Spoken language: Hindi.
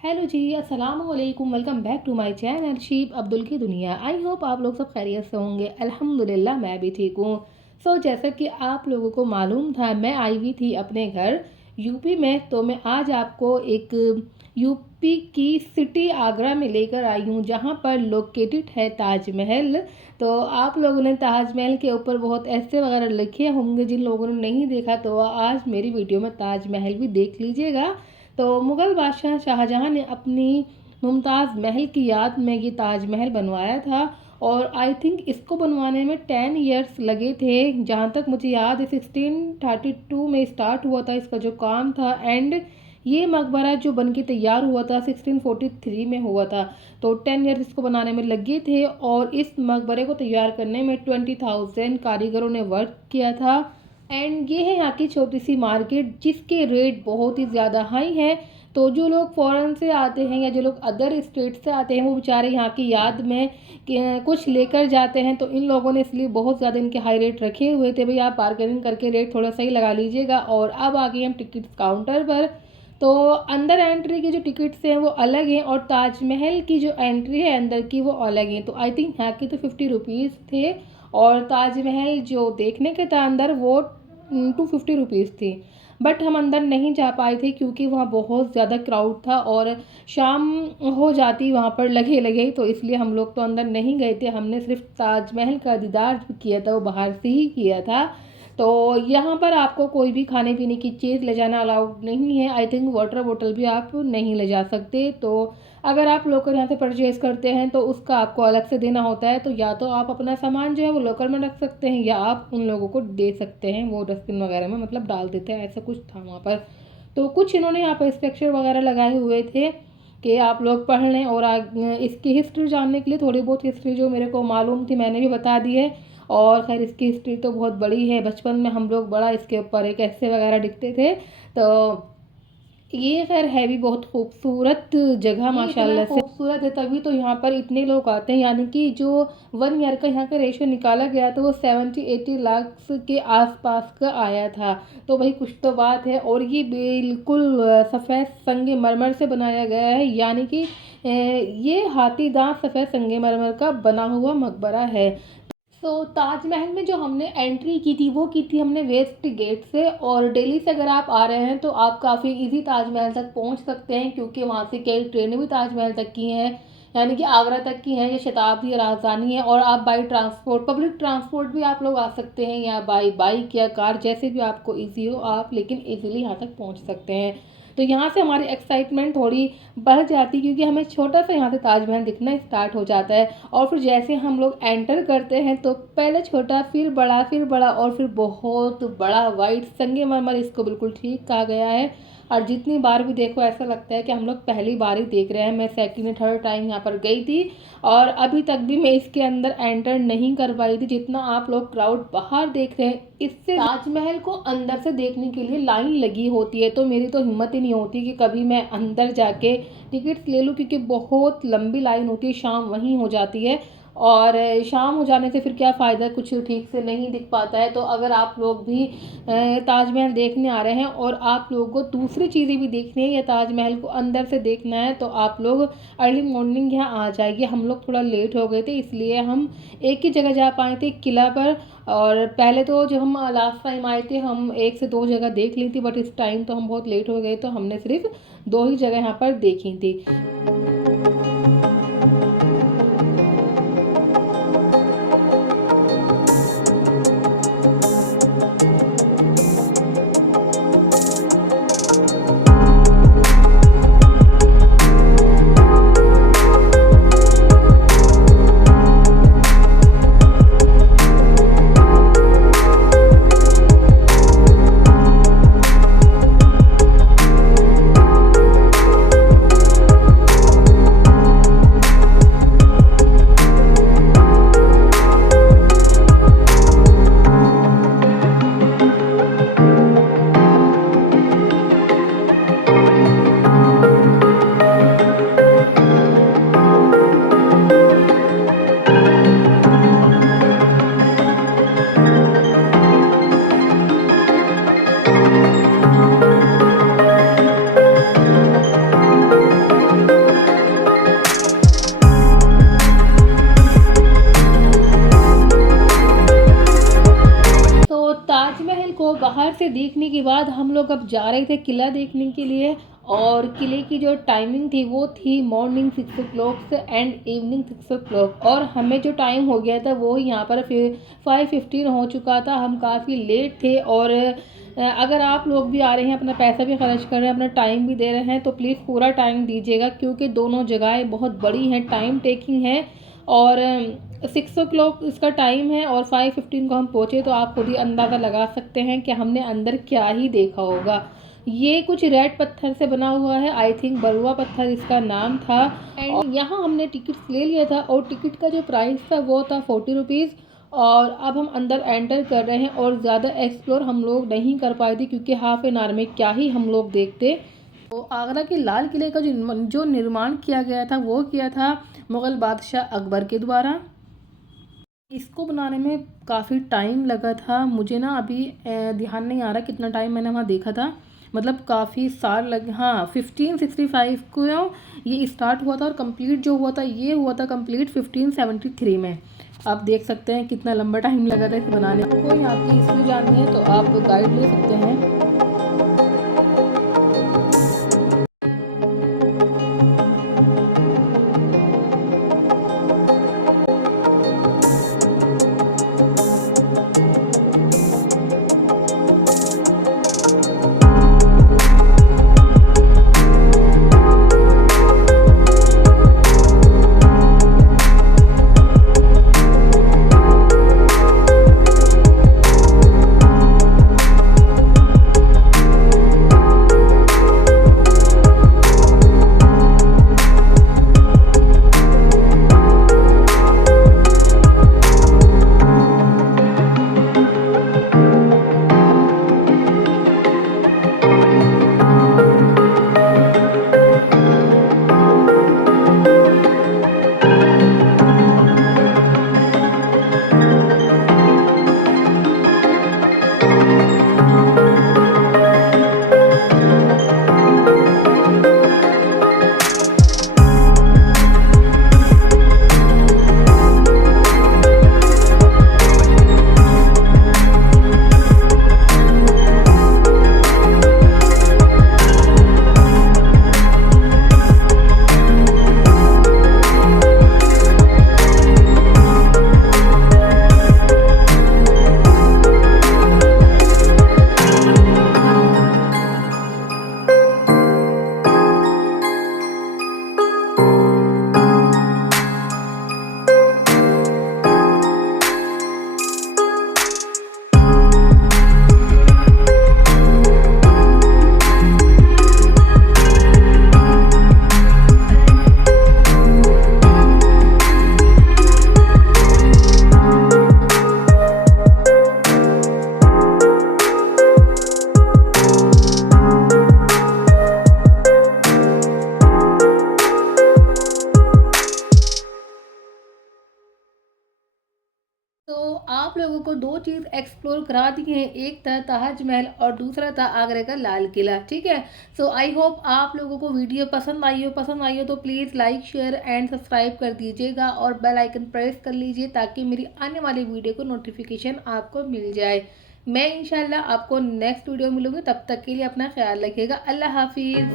हेलो जी, अस्सलाम वालेकुम। Welcome back to my channel शीप अब्दुल की दुनिया। आई होप आप लोग सब खैरियत से होंगे। अल्हम्दुलिल्लाह मैं भी ठीक हूँ। जैसा कि आप लोगों को मालूम था, मैं आई हुई थी अपने घर यूपी में। तो मैं आज आपको एक यूपी की सिटी आगरा में लेकर आई हूँ, जहाँ पर लोकेटेड है ताजमहल। तो आप लोगों ने ताजमहल के ऊपर बहुत ऐसे वगैरह लिखे होंगे, जिन लोगों ने नहीं देखा तो आज मेरी वीडियो में ताजमहल भी देख लीजिएगा। तो मुग़ल बादशाह शाहजहां ने अपनी मुमताज़ महल की याद में ये ताजमहल बनवाया था। और आई थिंक इसको बनवाने में 10 इयर्स लगे थे, जहाँ तक मुझे याद है। 1632 में स्टार्ट हुआ था इसका जो काम था, एंड ये मकबरा जो बन के तैयार हुआ था 1643 में हुआ था। तो 10 ईयर्स इसको बनाने में लगे थे, और इस मकबरे को तैयार करने में 20,000 कारीगरों ने वर्क किया था। एंड ये है यहाँ की छोटी सी मार्केट, जिसके रेट बहुत ही ज़्यादा हाई हैं। तो जो लोग फॉरेन से आते हैं या जो लोग अदर स्टेट से आते हैं, वो बेचारे यहाँ की याद में कुछ लेकर जाते हैं। तो इन लोगों ने इसलिए बहुत ज़्यादा इनके हाई रेट रखे हुए थे। भाई आप बार्गेनिंग करके रेट थोड़ा सही लगा लीजिएगा। और अब आ गए हम टिकट काउंटर पर। तो अंदर एंट्री की जो टिकट्स हैं वो अलग हैं, और ताजमहल की जो एंट्री है अंदर की वो अलग है। तो आई थिंक यहाँ के तो 50 रुपीज़ थे, और ताजमहल जो देखने के था अंदर वो 250 रुपीज़ थी। बट हम अंदर नहीं जा पाए थे, क्योंकि वहाँ बहुत ज़्यादा क्राउड था और शाम हो जाती वहाँ पर लगे लगे। तो इसलिए हम लोग तो अंदर नहीं गए थे। हमने सिर्फ ताजमहल का दीदार जो किया था वो बाहर से ही किया था। तो यहाँ पर आपको कोई भी खाने पीने की चीज़ ले जाना अलाउड नहीं है। आई थिंक वाटर बोतल भी आप नहीं ले जा सकते। तो अगर आप लोकल यहाँ से परचेज़ करते हैं तो उसका आपको अलग से देना होता है। तो या तो आप अपना सामान जो है वो लोकल में रख सकते हैं, या आप उन लोगों को दे सकते हैं, वो डस्टबिन वगैरह में मतलब डाल देते हैं। ऐसा कुछ था वहाँ पर। तो कुछ इन्होंने यहाँ पर स्ट्रक्चर वगैरह लगाए हुए थे कि आप लोग पढ़ लें, और इसकी हिस्ट्री जानने के लिए थोड़ी बहुत हिस्ट्री जो मेरे को मालूम थी मैंने भी बता दी है। और खैर इसकी हिस्ट्री तो बहुत बड़ी है। बचपन में हम लोग बड़ा इसके ऊपर एक ऐसे वगैरह दिखते थे। तो ये खैर है भी बहुत खूबसूरत जगह, माशाल्लाह से खूबसूरत है, तभी तो यहाँ पर इतने लोग आते हैं। यानी कि जो 1 ईयर का यहाँ का रेशियो निकाला गया था वो 70-80 लाख के आसपास का आया था। तो भाई कुछ तो बात है। और ये बिल्कुल सफ़ेद संगमरमर से बनाया गया है, यानी कि ये हाथी दांत सफ़ेद संगमरमर का बना हुआ मकबरा है। ताजमहल में जो हमने एंट्री की थी वो की थी हमने वेस्ट गेट से। और दिल्ली से अगर आप आ रहे हैं तो आप काफ़ी इजी ताजमहल तक पहुंच सकते हैं, क्योंकि वहां से कई ट्रेनें भी ताजमहल तक की हैं, यानी कि आगरा तक की हैं। ये शताब्दी राजधानी है। और आप बाई ट्रांसपोर्ट, पब्लिक ट्रांसपोर्ट भी आप लोग आ सकते हैं, या बाई बाइक या कार, जैसे भी आपको ईजी हो आप, लेकिन ईजिली यहाँ तक पहुँच सकते हैं। तो यहाँ से हमारी एक्साइटमेंट थोड़ी बढ़ जाती, क्योंकि हमें छोटा सा यहाँ से ताजमहल दिखना स्टार्ट हो जाता है। और फिर जैसे हम लोग एंटर करते हैं तो पहले छोटा, फिर बड़ा, फिर बड़ा, और फिर बहुत बड़ा वाइट संगमरमर, इसको बिल्कुल ठीक कहा गया है। और जितनी बार भी देखो ऐसा लगता है कि हम लोग पहली बार ही देख रहे हैं। मैं सेकंड थर्ड टाइम यहाँ पर गई थी, और अभी तक भी मैं इसके अंदर एंटर नहीं कर पाई थी। जितना आप लोग क्राउड बाहर देख रहे हैं, इससे ताजमहल को अंदर से देखने के लिए लाइन लगी होती है। तो मेरी तो हिम्मत ही नहीं होती कि कभी मैं अंदर जाके टिकट्स ले लूँ, क्योंकि बहुत लंबी लाइन होती है, शाम वहीं हो जाती है। और शाम हो जाने से फिर क्या फ़ायदा, कुछ ठीक से नहीं दिख पाता है। तो अगर आप लोग भी ताजमहल देखने आ रहे हैं और आप लोगों को दूसरी चीज़ें भी देखनी है या ताजमहल को अंदर से देखना है, तो आप लोग अर्ली मॉर्निंग यहाँ आ जाइए। हम लोग थोड़ा लेट हो गए थे, इसलिए हम एक ही जगह जा पाए थे, किला पर। और पहले तो जब हम लास्ट टाइम आए थे हम 1 से 2 जगह देख ली थी, बट इस टाइम तो हम बहुत लेट हो गए, तो हमने सिर्फ 2 ही जगह यहाँ पर देखी थी। देखने के बाद हम लोग अब जा रहे थे किला देखने के लिए। और किले की जो टाइमिंग थी वो थी मॉर्निंग 6 o'clock से एंड इवनिंग 6 o'clock, और हमें जो टाइम हो गया था वो यहाँ पर फिर 5:15 हो चुका था। हम काफ़ी लेट थे। और अगर आप लोग भी आ रहे हैं, अपना पैसा भी खर्च कर रहे हैं, अपना टाइम भी दे रहे हैं, तो प्लीज़ पूरा टाइम दीजिएगा, क्योंकि दोनों जगहें बहुत बड़ी हैं, टाइम टेकिंग है। और 6 o'clock इसका टाइम है और 5:15 को हम पहुँचे, तो आप खुद ही अंदाज़ा लगा सकते हैं कि हमने अंदर क्या ही देखा होगा। ये कुछ रेड पत्थर से बना हुआ है, आई थिंक बलुआ पत्थर इसका नाम था। एंड यहाँ हमने टिकट्स ले लिया था और टिकट का जो प्राइस था वो था 40 रुपीज़। और अब हम अंदर एंटर कर रहे हैं और ज़्यादा एक्सप्लोर हम लोग नहीं कर पाए थे, क्योंकि हाफ एन आवर में क्या ही हम लोग देखते। तो आगरा के लाल किले का जो निर्माण किया गया था वो किया था मुग़ल बादशाह अकबर के द्वारा। इसको बनाने में काफ़ी टाइम लगा था। मुझे ना अभी ध्यान नहीं आ रहा कितना टाइम मैंने वहाँ देखा था, मतलब काफ़ी साल लगे। हाँ, 1565 को ये स्टार्ट हुआ था और कंप्लीट जो हुआ था ये हुआ था कंप्लीट 1573 में। आप देख सकते हैं कितना लंबा टाइम लगा था इसे बनाने को। यहाँ की हिस्ट्री जाननी है तो आप गाइड ले सकते हैं। तो आप लोगों को दो चीज़ एक्सप्लोर करा दी हैं, एक था ताजमहल और दूसरा था आगरा का लाल किला। ठीक है। सो आई होप आप लोगों को वीडियो पसंद आई हो तो please like share and subscribe कर दीजिएगा और बेल आइकन प्रेस कर लीजिए, ताकि मेरी आने वाली वीडियो को नोटिफिकेशन आपको मिल जाए। मैं इंशाल्लाह आपको नेक्स्ट वीडियो मिलूंगी, तब तक के लिए अपना ख्याल रखिएगा। अल्लाह हाफिज़।